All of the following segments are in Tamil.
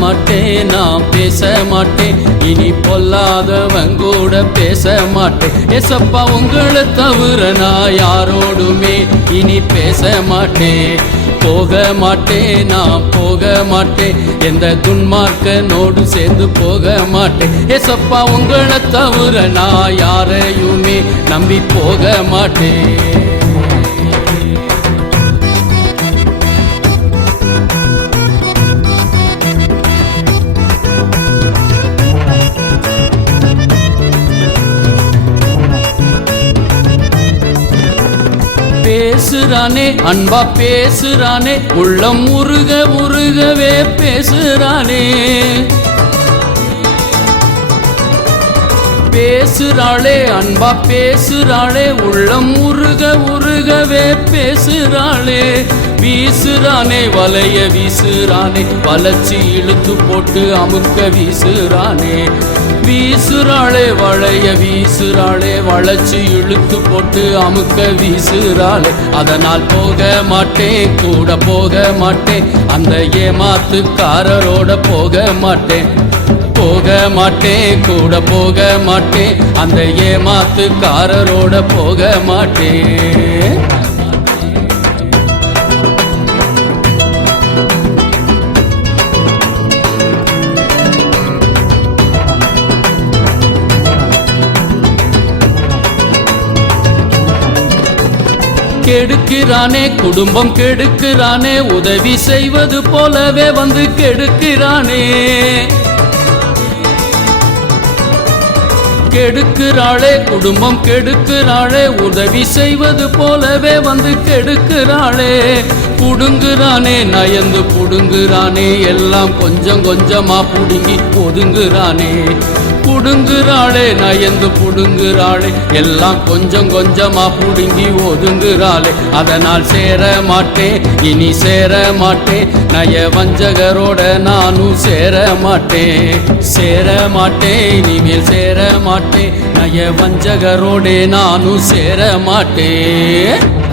மாட்டேன் நான் பேச மாட்டேன் இனி பொல்லாதவன் கூட பேச மாட்டேன் ஏசப்பா உங்களை தவிர நான் யாரோடுமே இனி பேச மாட்டேன் போக மாட்டேன் நான் போக மாட்டேன் எந்த துன்மார்க்கனோடு சேர்ந்து போக மாட்டேன் ஏசப்பா உங்களை தவிர நான் யாரையுமே நம்பி போக மாட்டேன் பேசுறானே அன்பா பேசுறானே உள்ளம் உருக உருகவே பேசுறானே. பேசுறாளே அன்பா பேசுறாளே உள்ளம் உருக உருகவே பேசுறாளே. வீசுறானே வலைய வீசுறானே வளர்ச்சி இழுத்து போட்டு அமுக்க வீசுறானே. வீசுறாளே வளைய வீசுறாளே வளைச்சு இழுத்து போட்டு அமுக்க வீசுறாளே. அதனால் போக மாட்டேன் கூட போக மாட்டேன் அந்த ஏமாத்துக்காரரோட போக மாட்டேன் போக மாட்டேன் கூட போக மாட்டேன் அந்த ஏமாத்துக்காரரோட போக மாட்டேன் கெடுக்கிறானே குடும்பம் கெடுக்கிறானே உதவி செய்வது போலவே வந்து கெடுக்கிறானே. கெடுக்கிறாளே குடும்பம் கெடுக்கிறாளே உதவி செய்வது போலவே வந்து கெடுக்கிறாளே. புடுங்குறானே நயந்து புடுங்குறானே எல்லாம் கொஞ்சம் கொஞ்சமா புடுங்கி ஒதுங்குறானே. புடுங்குறாளே நயந்து புடுங்குறாளே. எல்லாம் கொஞ்சம் கொஞ்சமா புடுங்கி ஒதுங்குறாளே. அதனால் சேர மாட்டேன் இனி சேர மாட்டேன் நய வஞ்சகரோட நானும் சேர மாட்டேன் சேர மாட்டேன் இனிமேல் சேர மாட்டேன் நய வஞ்சகரோட நானும் சேர மாட்டேன்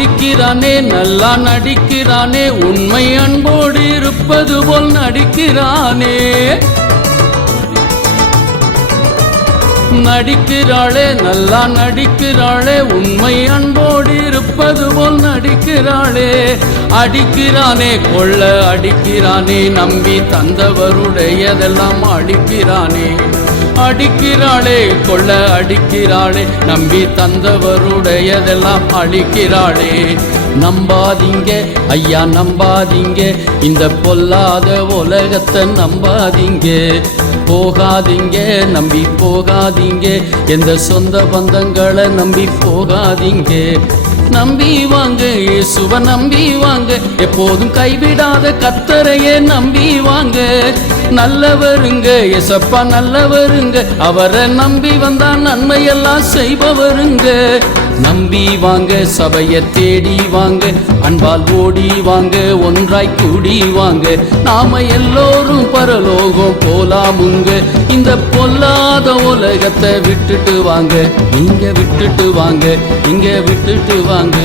நடிக்கிறானே நல்லா நடிக்கிறானே உண்மை அன்போடு இருப்பது போல் நடிக்கிறானே. நடிக்கிறாளே நல்லா நடிக்கிறாளே உண்மை அன்போடு இருப்பது போல் நடிக்கிறாளே. அடிக்கிறானே கொள்ள அடிக்கிறானே நம்பி தந்தவருடையதெல்லாம் அடிக்கிறானே அடிக்கிறாளே கொள்ள அடிக்கிறாளே நம்பி தந்தவருடையதெல்லாம் அழிக்கிறாளே. நம்பாதீங்க ஐயா நம்பாதீங்க இந்த பொல்லாத உலகத்தை நம்பாதீங்க. போகாதீங்க நம்பி போகாதீங்க. எந்த சொந்த பந்தங்களை நம்பி போகாதீங்க. நம்பி வாங்க இயேசுவ நம்பி வாங்க. எப்போதும் கைவிடாத கத்தரையே நம்பி வாங்க. நல்லவருங்க எசப்பா நல்லவருங்க. அவரை நம்பி வந்தா நன்மையெல்லாம் செய்பவருங்க. நம்பி வாங்க சபையை தேடி வாங்க அன்பால் ஓடி வாங்க ஒன்றாய் கூடி வாங்க. நாம எல்லோரும் பரலோகம் போலாமுங்க. இந்த பொல்லாத உலகத்தை விட்டுட்டு வாங்க. நீங்க விட்டுட்டு வாங்க இங்க விட்டுட்டு வாங்க.